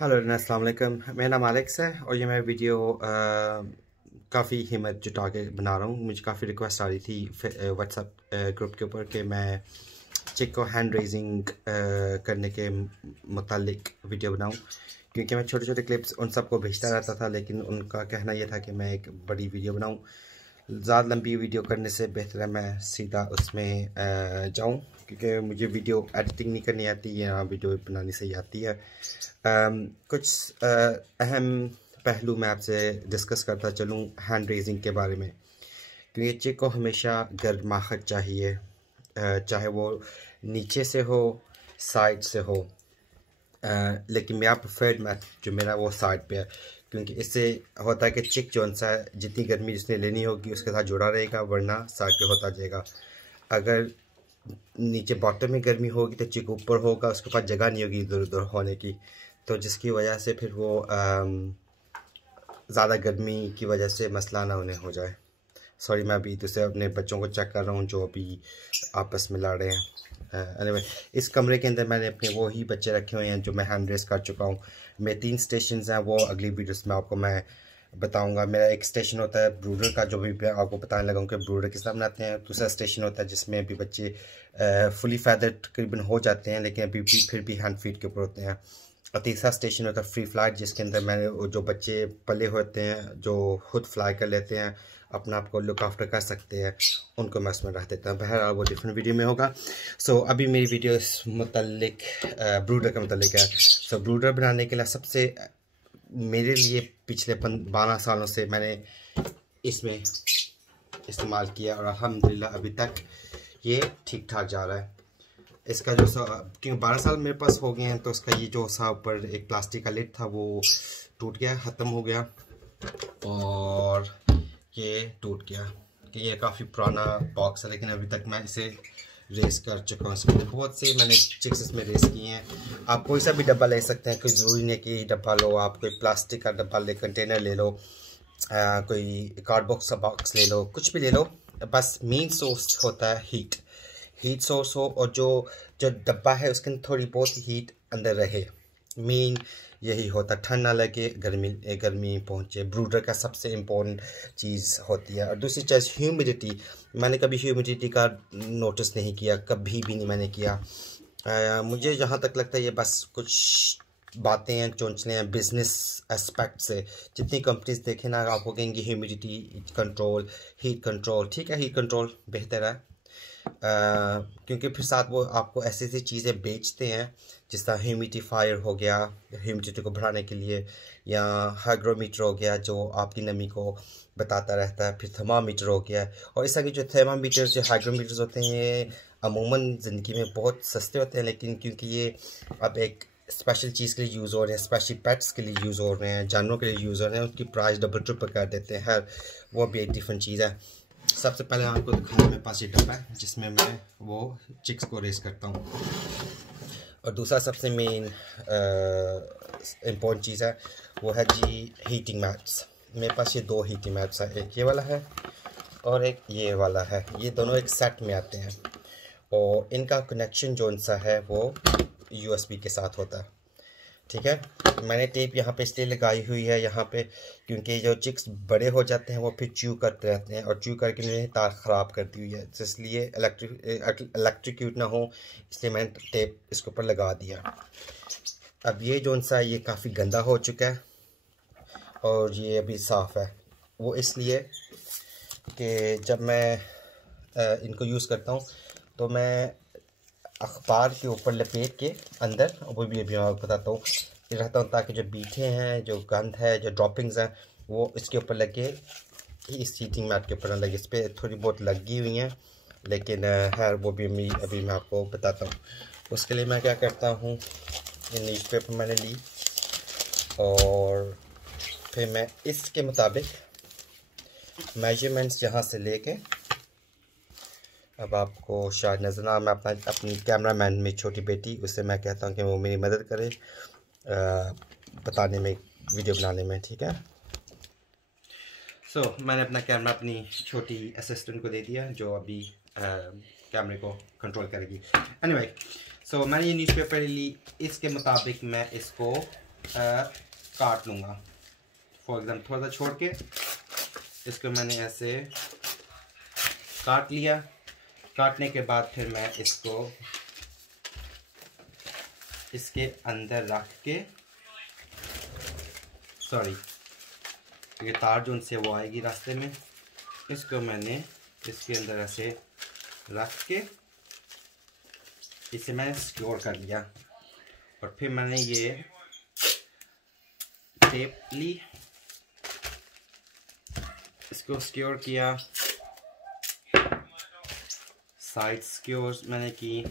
Hello अस्सलाम वालेकुम। मेरा नाम एलेक्स है और ये मैं वीडियो काफ़ी हिम्मत जुटा के बना रहा हूँ। मुझे काफ़ी रिक्वेस्ट आ रही थी व्हाट्सएप ग्रुप के ऊपर कि मैं चिक को हैंड रेजिंग करने के मुतालिक वीडियो बनाऊँ, क्योंकि मैं छोटे छोटे क्लिप्स उन सबको भेजता रहता था, लेकिन उनका कहना यह था कि मैं एक बड़ी वीडियो बनाऊँ। ज़्यादा लंबी वीडियो करने से बेहतर है मैं सीधा उसमें जाऊँ, क्योंकि मुझे वीडियो एडिटिंग नहीं करनी आती या वीडियो बनानी सही आती है। कुछ अहम पहलू मैं आपसे डिस्कस करता चलूँ हैंड रेजिंग के बारे में, क्योंकि चिक को हमेशा गर्माहट चाहिए, चाहे वो नीचे से हो साइड से हो, लेकिन मेरा प्रेफर्ड मैथड जो मेरा वो साइड पे है, क्योंकि इससे होता है कि चिक जो सा जितनी गर्मी जिसने लेनी होगी उसके साथ जुड़ा रहेगा, वरना साइड पे होता जाएगा। अगर नीचे बॉटम में गर्मी होगी तो चिक ऊपर होगा, उसके पास जगह नहीं होगी इधर उधर होने की, तो जिसकी वजह से फिर वो ज़्यादा गर्मी की वजह से मसला ना उन्हें हो जाए। सॉरी, मैं अभी दूसरे अपने बच्चों को चेक कर रहा हूँ जो अभी आपस में लड़ रहे हैं। एनीवे, इस कमरे के अंदर मैंने अपने वो ही बच्चे रखे हुए हैं जो मैं हैंड रेस कर चुका हूँ। मेरे 3 स्टेशन हैं, वो अगली वीडियोस में आपको मैं बताऊंगा। मेरा एक स्टेशन होता है ब्रूडर का, जो भी मैं आपको बताने लगा हूँ कि ब्रूडर किस तरह बनाते हैं। दूसरा स्टेशन होता है जिसमें भी बच्चे फुली फैदर तकरीबन हो जाते हैं, लेकिन अभी भी फिर भी हैंड फीड के ऊपर होते हैं। और तीसरा स्टेशन होता है फ्री फ्लाइट, जिसके अंदर मैंने जो बच्चे पले होते हैं जो खुद फ्लाई कर लेते हैं, अपना आपको लुक आफ्टर कर सकते हैं, उनको मैं उसमें रख देता हूँ। बहरहाल वो डिफरेंट वीडियो में होगा। सो अभी मेरी वीडियो इस मुतल्लिक ब्रूडर के मुतल्लिक है। सो ब्रूडर बनाने के लिए सबसे मेरे लिए पिछले 12 सालों से मैंने इसमें इस्तेमाल किया और अल्हम्दुलिल्लाह अभी तक ये ठीक ठाक जा रहा है। इसका जो क्योंकि 12 साल मेरे पास हो गए हैं, तो इसका ये जो सा ऊपर एक प्लास्टिक का लिड था वो टूट गया, ख़त्म हो गया, और ये टूट गया कि ये काफ़ी पुराना बॉक्स है, लेकिन अभी तक मैं इसे रेस कर चुका हूँ। इसमें बहुत से मैंने चिक्स इसमें रेस किए हैं। आप कोई सा भी डब्बा ले सकते हैं, कोई ज़रूरी नहीं कि डब्बा लो, आप कोई प्लास्टिक का डब्बा ले, कंटेनर ले लो, कोई कार्डबॉक्स का बॉक्स ले लो, कुछ भी ले लो, बस मेन सोर्स होता है हीट सोर्स हो, और जो डब्बा है उसके अंदर थोड़ी बहुत हीट अंदर रहे। मेन यही होता, ठंड ना लगे, गर्मी पहुँचे, ब्रूडर का सबसे इम्पोर्टेंट चीज़ होती है। और दूसरी चीज़ ह्यूमिडिटी, मैंने कभी ह्यूमिडिटी का नोटिस नहीं किया, कभी भी नहीं मैंने किया। मुझे जहाँ तक लगता है ये बस कुछ बातें हैं, चोंचले हैं बिजनेस एस्पेक्ट से। जितनी कंपनीज देखें ना, आपको कहेंगे ह्यूमिडिटी कंट्रोल, हीट कंट्रोल, ठीक है, हीट कंट्रोल बेहतर है, क्योंकि फिर साथ वो आपको ऐसी ऐसी चीज़ें बेचते हैं जिस तरह ह्यूमिडिफायर हो गया ह्यूमिडिटी को बढ़ाने के लिए, या हाइग्रोमीटर हो गया जो आपकी नमी को बताता रहता है, फिर थर्मामीटर हो गया। और इस तरह के जो थर्मामीटर जो हाइग्रोमीटर्स होते हैं अमूमन ज़िंदगी में बहुत सस्ते होते हैं, लेकिन क्योंकि ये अब एक स्पेशल चीज़ के लिए यूज़ हो रहे हैं, स्पेशल पेट्स के लिए यूज़ हो रहे हैं, जानवरों के लिए यूज़ हो रहे हैं, उनकी प्राइस डबल ट्रिपल कर देते हैं। हर वो भी एक डिफरेंट चीज़ है। सबसे पहले आपको दिखाना, मेरे पास ये डब्बा है जिसमें मैं वो चिक्स को रेस करता हूँ। और दूसरा सबसे मेन इम्पोर्टेंट चीज़ है वो है जी हीटिंग मैट्स। मेरे पास ये 2 हीटिंग मैट्स है, एक ये वाला है और एक ये वाला है। ये दोनों एक सेट में आते हैं और इनका कनेक्शन जो इनसा है वो USB के साथ होता है, ठीक है। मैंने टेप यहाँ पे इसलिए लगाई हुई है यहाँ पे, क्योंकि जो चिक्स बड़े हो जाते हैं वो फिर च्यू करते रहते हैं, और च्यू करके उन्हें तार ख़राब कर दी हुई है, इसलिए इलेक्ट्रिक्यूट ना हो, इसलिए मैंने टेप इसके ऊपर लगा दिया। अब ये जो सा ये काफ़ी गंदा हो चुका है और ये अभी साफ़ है, वो इसलिए कि जब मैं इनको यूज़ करता हूँ तो मैं अखबार के ऊपर लपेट के अंदर, वो भी अभी मैं आपको बताता हूँ, रहता हूँ, ताकि जो बीठे हैं, जो गंद है, जो ड्रॉपिंग्स हैं, वो इसके ऊपर लगे, इस हीटिंग मैट के ऊपर ना लगे। इस पर थोड़ी बहुत लगी हुई हैं, लेकिन खैर वो भी अभी मैं आपको बताता हूँ। उसके लिए मैं क्या करता हूँ, ये न्यूज़पेपर मैंने ली और फिर मैं इसके मुताबिक मेजरमेंट्स यहाँ से लेके, अब आपको शायद नज़र ना, मैं अपनी कैमरा मैन में छोटी बेटी, उससे मैं कहता हूँ कि वो मेरी मदद करे बताने में, वीडियो बनाने में, ठीक है। मैंने अपना कैमरा अपनी छोटी असिस्टेंट को दे दिया जो अभी कैमरे को कंट्रोल करेगी। एनीवे, मैंने ये न्यूज़पेपर ली, इसके मुताबिक मैं इसको काट लूँगा। फॉर एग्जाम्पल थोड़ा सा छोड़ के इसको मैंने ऐसे काट लिया। काटने के बाद फिर मैं इसको इसके अंदर रख के, सॉरी ये तार जो उनसे वो आएगी रास्ते में, इसको मैंने इसके अंदर ऐसे रख के इसे मैंने सिक्योर कर लिया। और फिर मैंने ये टेप ली, इसको सिक्योर किया, साइड सिक्योर मैंने की,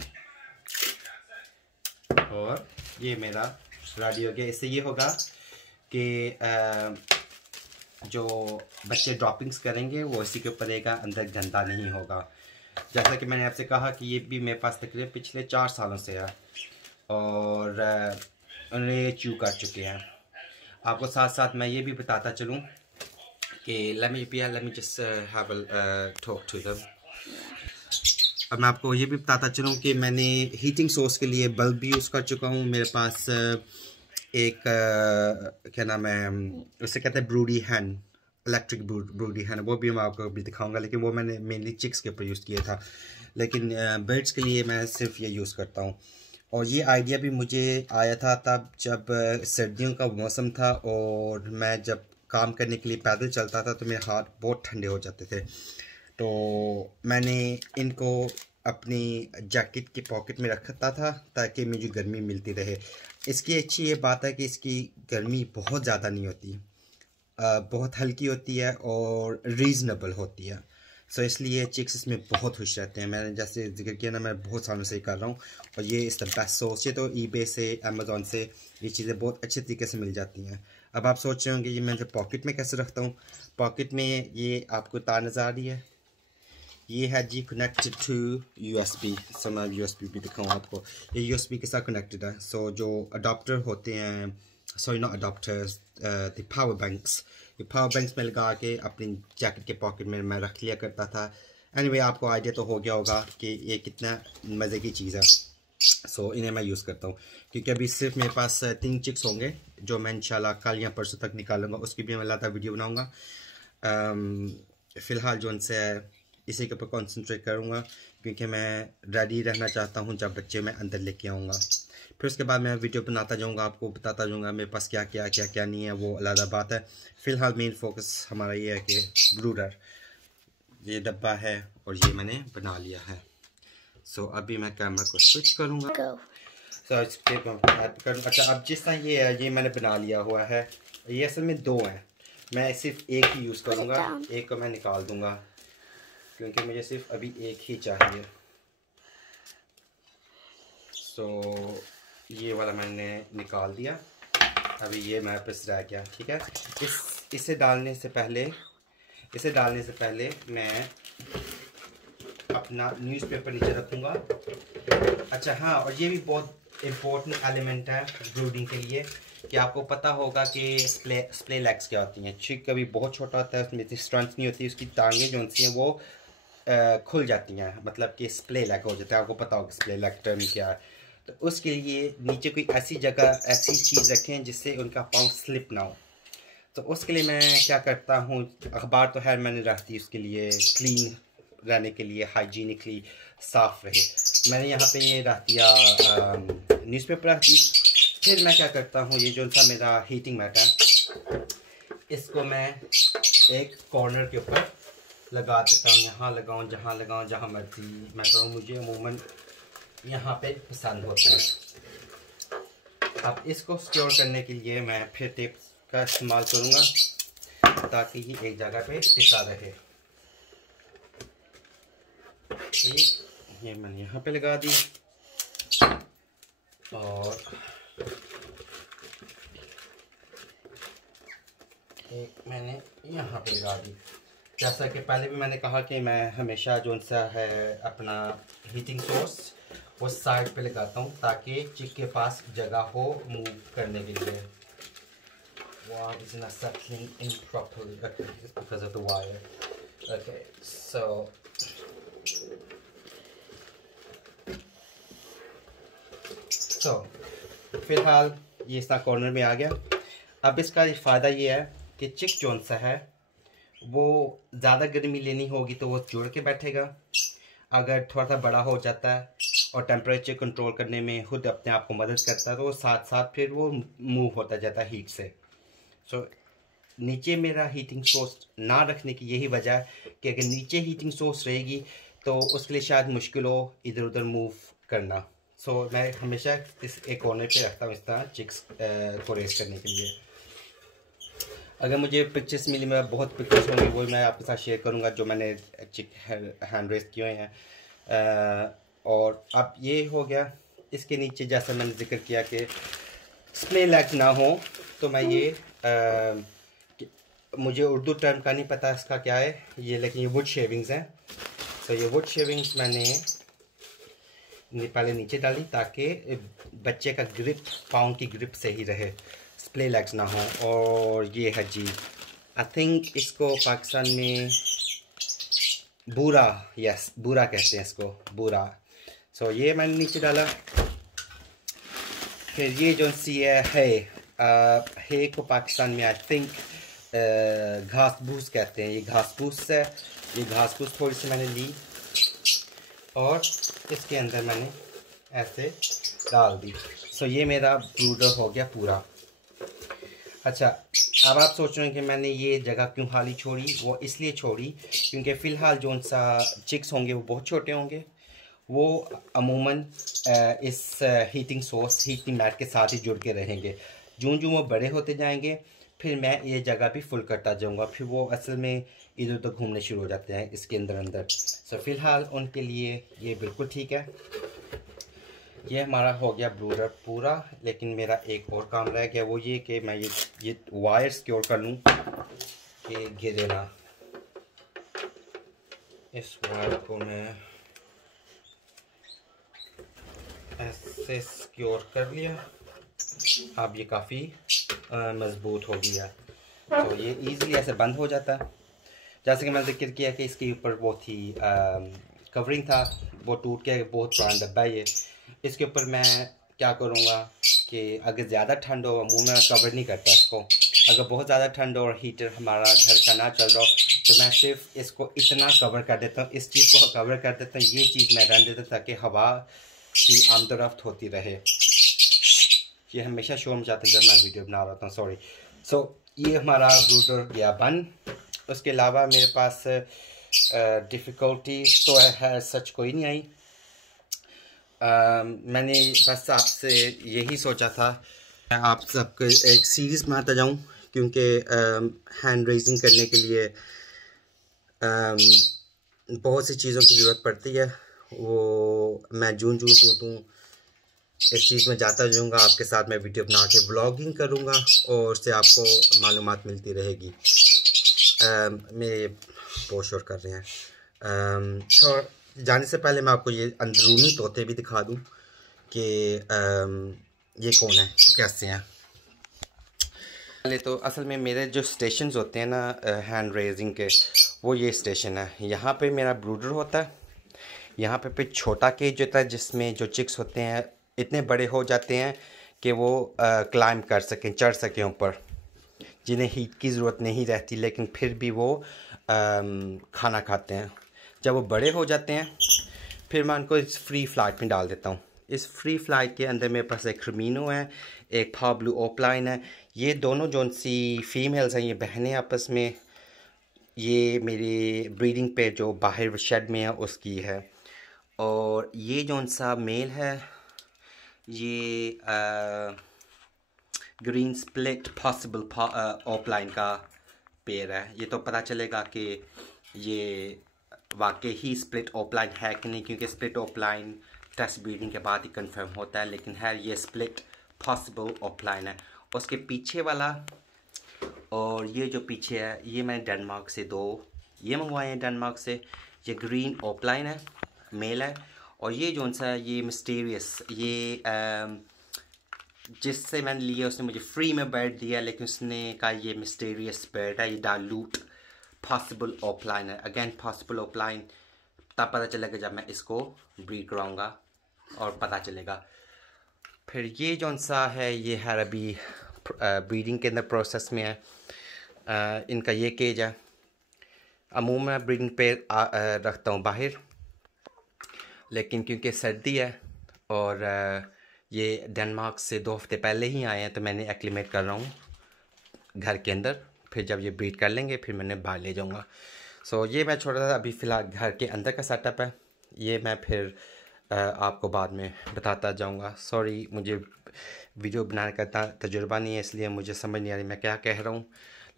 और ये मेरा रेडी हो गया। इससे ये होगा कि जो बच्चे ड्रॉपिंग्स करेंगे वो इसी के ऊपर रहेगा, अंदर गंदा नहीं होगा। जैसा कि मैंने आपसे कहा कि ये भी मेरे पास तकरीबन पिछले 4 सालों से है और उन्होंने ये चू कर चुके हैं। आपको साथ साथ मैं ये भी बताता चलूँ कि let me just have a talk to them। अब मैं आपको ये भी बताता चलूँ कि मैंने हीटिंग सोर्स के लिए बल्ब भी यूज़ कर चुका हूँ। मेरे पास एक क्या नाम है, उसे कहते हैं ब्रूडी हैन, इलेक्ट्रिक ब्रूडी हैन, वो भी मैं आपको भी दिखाऊंगा, लेकिन वो मैंने मेनली चिक्स के ऊपर यूज़ किया था, लेकिन बर्ड्स के लिए मैं सिर्फ ये यूज़ करता हूँ। और ये आइडिया भी मुझे आया था तब जब सर्दियों का मौसम था और मैं जब काम करने के लिए पैदल चलता था तो मेरे हाथ बहुत ठंडे हो जाते थे। तो मैंने इनको अपनी जैकेट की पॉकेट में रखता था ताकि मुझे गर्मी मिलती रहे। इसकी अच्छी ये बात है कि इसकी गर्मी बहुत ज़्यादा नहीं होती, बहुत हल्की होती है और रीज़नेबल होती है। सो इसलिए चिक्स इसमें बहुत खुश रहते हैं। मैंने जैसे जिक्र किया ना, मैं बहुत सालों से ही कर रहा हूँ और ये इस द बेस्ट सोर्स। ये तो ईबे से, अमेज़ॉन से ये चीज़ें बहुत अच्छे तरीके से मिल जाती हैं। अब आप सोच रहे होंगे ये मैं पॉकेट में कैसे रखता हूँ। पॉकेट में ये आपको तार नज़र आ रही है, ये है जी कनेक्टेड टू USB। सो मैं USB भी दिखाऊँ आपको, ये USB के साथ कनेक्टेड है। सो जो अडाप्टर होते हैं, sorry not adapters, the power banks, ये पावर बैंक्स में लगा के अपनी जैकेट के पॉकेट में मैं रख लिया करता था। एनीवे आपको आइडिया तो हो गया होगा कि ये कितना मज़े की चीज़ है। सो इन्हें मैं यूज़ करता हूँ क्योंकि अभी सिर्फ मेरे पास 3 चिक्स होंगे जो मैं इंशाल्लाह कल या परसों तक निकालूंगा, उसकी भी मैं लाता वीडियो बनाऊँगा। फ़िलहाल जो उनसे इसी के ऊपर कॉन्सेंट्रेट करूँगा क्योंकि मैं रेडी रहना चाहता हूँ जब बच्चे मैं अंदर लेके आऊँगा। फिर उसके बाद मैं वीडियो बनाता जाऊँगा, आपको बताता जाऊँगा मेरे पास क्या क्या नहीं है, वो अलग बात है। फ़िलहाल मेन फोकस हमारा ये है कि ब्रूडर, ये डब्बा है और ये मैंने बना लिया है। सो अभी मैं कैमरा को स्विच करूँगा। सो इस पे करूँ। अच्छा, अब जिस तरह ये है, ये मैंने बना लिया हुआ है। ये असल में 2 हैं, मैं सिर्फ एक ही यूज़ करूँगा, एक को मैं निकाल दूँगा क्योंकि मुझे सिर्फ अभी एक ही चाहिए। सो ये वाला मैंने निकाल दिया, अभी ये मेरे पास रह गया। ठीक है, इसे डालने से पहले मैं अपना न्यूज़पेपर नीचे रखूँगा। अच्छा हाँ, और ये भी बहुत इम्पोर्टेंट एलिमेंट है ब्रूडिंग के लिए कि आपको पता होगा कि स्प्ले लेग्स क्या होती हैं। चिक कभी बहुत छोटा होता है, उसमें इतनी स्ट्रेंथ नहीं होती, उसकी टांगें जो होती हैं वो खुल जाती हैं, मतलब कि स्प्ले लेग हो जाता है। आपको पता होगा स्प्ले लेग टर्म क्या है। तो उसके लिए नीचे कोई ऐसी जगह, ऐसी चीज़ रखें जिससे उनका पाँव स्लिप ना हो। तो उसके लिए मैं क्या करता हूँ, अखबार तो है मैंने रख दी उसके लिए, क्लीन रहने के लिए, हाइजीनिकली साफ़ रहे। मैंने यहाँ पे ये रख दिया न्यूज़पेपर रख दी। फिर मैं क्या करता हूँ, ये जो सा मेरा हीटिंग मैट है, इसको मैं एक कॉर्नर के ऊपर लगा देता हूँ। यहाँ लगाऊँ, जहाँ मर्जी मैं करूँ, मुझे अमूमन यहाँ पे पसंद होता है। अब इसको स्टोर करने के लिए मैं फिर टेप का इस्तेमाल करूँगा ताकि ये एक जगह पे टिका रहे। ठीक, ये मैंने यहाँ पे लगा दी और एक मैंने यहाँ पे लगा दी। जैसा कि पहले भी मैंने कहा कि मैं हमेशा जो सा है अपना हीटिंग सोर्स वो साइड पे लगाता हूँ ताकि चिक के पास जगह हो मूव करने के लिए। Wow, it's not settling in properly. Okay, it's because of the wire. Okay, so फिलहाल ये इस तरह कॉर्नर में आ गया। अब इसका फ़ायदा ये है कि चिक जौन सा है वो ज़्यादा गर्मी लेनी होगी तो वो जुड़ के बैठेगा। अगर थोड़ा सा बड़ा हो जाता है और टेम्परेचर कंट्रोल करने में खुद अपने आप को मदद करता है तो वो साथ साथ फिर वो मूव होता जाता है हीट से। सो नीचे मेरा हीटिंग सोर्स ना रखने की यही वजह है कि अगर नीचे हीटिंग सोर्स रहेगी तो उसके लिए शायद मुश्किल हो इधर उधर मूव करना। सो मैं हमेशा इस एक कॉर्नर पे रखता हूँ इस तरह चिक्स को रेस करने के लिए। अगर मुझे पिक्चर्स मिली, मैं बहुत पिक्चर्स होंगे वो मैं आपके साथ शेयर करूँगा जो मैंने चिक हैंड रेस किए हैं। और अब ये हो गया। इसके नीचे जैसा मैंने जिक्र किया कि स्प्ले लैग ना हो तो मैं ये मुझे उर्दू टर्म का नहीं पता इसका क्या है ये, लेकिन ये वुड शेविंग्स हैं। तो ये वुड शेविंग्स मैंने पहले नीचे डाली ताकि बच्चे का ग्रिप, पाँव की ग्रिप सही रहे, स्प्ले लेग्स ना हो। और ये है जी, आई थिंक इसको पाकिस्तान में बूरा, यस बूरा कहते हैं इसको, बूरा। सो ये मैंने नीचे डाला। फिर ये जो सी है को पाकिस्तान में आई थिंक घास भूस कहते हैं। ये घास भूस है, ये घास भूस थोड़ी सी मैंने ली और इसके अंदर मैंने ऐसे डाल दी। सो ये मेरा ब्रूडर हो गया पूरा। अच्छा, अब आप सोच रहे हैं कि मैंने ये जगह क्यों खाली छोड़ी। वो इसलिए छोड़ी क्योंकि फ़िलहाल जो सा चिक्स होंगे वो बहुत छोटे होंगे। वो अमूमन इस हीटिंग सोर्स, हीटिंग मैट के साथ ही जुड़ के रहेंगे। जूं जूं वो बड़े होते जाएंगे फिर मैं ये जगह भी फुल करता जाऊंगा, फिर वो असल में इधर उधर घूमने शुरू हो जाते हैं इसके अंदर अंदर। सो फ़िलहाल उनके लिए ये बिल्कुल ठीक है। ये हमारा हो गया ब्रूडर पूरा, लेकिन मेरा एक और काम रह गया, वो ये कि मैं ये वायर सिक्योर कर लूँ कि गिरे ना। इस वायर को मैं ऐसे सिक्योर कर लिया। अब ये काफ़ी मज़बूत हो गया, तो ये इजीली ऐसे बंद हो जाता है। जैसे कि मैंने जिक्र किया कि इसके ऊपर वो थी कवरिंग था, वो टूट के बहुत पुराना डब्बा है ये। इसके ऊपर मैं क्या करूँगा कि अगर ज़्यादा ठंड हो, मुँह में कवर नहीं करता इसको। अगर बहुत ज़्यादा ठंड हो और हीटर हमारा घर का ना चल रहा हो तो मैं सिर्फ इसको इतना कवर कर देता हूँ, इस चीज़ को कवर कर देता हूँ, ये चीज़ मैं रहने देता हूँ ताकि हवा की आमदोरफ्त होती रहे। ये हमेशा शोर मचाते हैं जब मैं वीडियो बना रहा था, सॉरी। सो ये हमारा ब्रूडर गया बंद। उसके अलावा मेरे पास डिफ़िकल्टीज तो है सच कोई नहीं आई। मैंने बस आपसे यही सोचा था मैं आप सबको एक सीरीज़ बनाता जाऊं, क्योंकि हैंड रेजिंग करने के लिए बहुत सी चीज़ों की ज़रूरत पड़ती है। वो मैं जूं तो इस चीज़ में जाता जाऊँगा, आपके साथ मैं वीडियो बना के ब्लॉगिंग करूँगा और उससे आपको मालूमात मिलती रहेगी। मेरे बहुत शोर कर रहे हैं। जाने से पहले मैं आपको ये अंदरूनी तोते भी दिखा दूँ कि ये कौन है, कैसे हैं। पहले तो असल में मेरे जो स्टेशंस होते हैं ना हैंड रेजिंग के, वो ये स्टेशन है। यहाँ पे मेरा ब्रूडर होता है, यहाँ पे फिर छोटा केज होता है जिसमें जो चिक्स होते हैं इतने बड़े हो जाते हैं कि वो क्लाइंब कर सकें, चढ़ सकें ऊपर, जिन्हें हीट की ज़रूरत नहीं रहती लेकिन फिर भी वो खाना खाते हैं। जब वो बड़े हो जाते हैं फिर मैं उनको इस फ्री फ्लाइट में डाल देता हूँ। इस फ्री फ्लाइट के अंदर मेरे पास एक क्रीमिनो है, एक पाब्लो ओपलाइन है। ये दोनों जो सी फीमेल्स हैं, ये बहनें आपस में, ये मेरी ब्रीडिंग पे जो बाहर शेड में है उसकी है। और ये जो सा मेल है ये ग्रीन स्प्लिट पॉसिबल ओपलाइन का पेयर है। ये तो पता चलेगा कि ये वाकई ही स्प्लिट ओपलाइन है कि नहीं, क्योंकि स्प्लिट ओपलाइन टेस्ट ब्रीडिंग के बाद ही कंफर्म होता है, लेकिन है ये स्प्लिट पॉसिबल ओपलाइन है। उसके पीछे वाला और ये जो पीछे है ये मैंने डेनमार्क से दो ये मंगवाए हैं डेनमार्क से। ये ग्रीन ओपलाइन है, मेल है। और ये जो सा ये मिस्टीरियस, ये जिससे मैंने लिया उसने मुझे फ्री में बर्ड दिया, लेकिन उसने कहा ये मिस्टीरियस बर्ड है, ये डालूट पॉसिबल ओपलाइन है। अगेन पॉसिबल ओपलाइन तब पता चलेगा जब मैं इसको ब्रीड कराऊंगा और पता चलेगा। फिर ये जौन सा है ये है अभी ब्रीडिंग के अंदर प्रोसेस में है। इनका ये केज है। अमूमन मैं ब्रीडिंग पे रखता हूँ बाहर, लेकिन क्योंकि सर्दी है और ये डेनमार्क से 2 हफ्ते पहले ही आए हैं तो मैंने एक्लिमेट कर रहा हूँ घर के अंदर। फिर जब ये ब्रीड कर लेंगे फिर मैंने बाहर ले जाऊँगा। सो ये मैं छोटा सा अभी फ़िलहाल घर के अंदर का सेटअप है। ये मैं फिर आपको बाद में बताता जाऊँगा। सॉरी, मुझे वीडियो बनाने का इतना तजुर्बा नहीं है, इसलिए मुझे समझ नहीं आ रही मैं क्या कह रहा हूँ,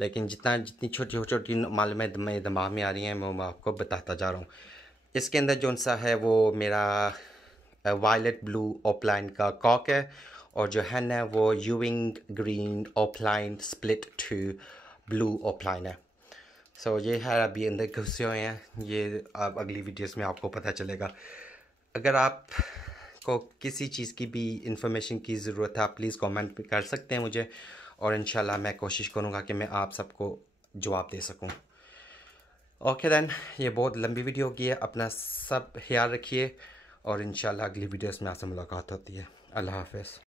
लेकिन जितनी छोटी छोटी मालूमात मेरे दिमाग में आ रही हैं वो मैं आपको बताता जा रहा हूँ। इसके अंदर जौन सा है वो मेरा वायलेट ब्लू ऑफलाइन का कॉक है, और जो हैन है वो यूइंग green offline split to blue offline है। सो ये है अभी अंदर घुसे हुए हैं। ये अब अगली वीडियोस में आपको पता चलेगा। अगर आप को किसी चीज़ की भी इंफॉर्मेशन की ज़रूरत है आप प्लीज़ कमेंट कर सकते हैं मुझे, और इंशाल्लाह मैं कोशिश करूँगा कि मैं आप सबको जवाब दे सकूँ। ओके देन, ये बहुत लंबी वीडियो होगी है। अपना सब ख्याल रखिए और इंशाल्लाह अगली वीडियोस में आपसे मुलाकात होती है। अल्लाह हाफ़िज़।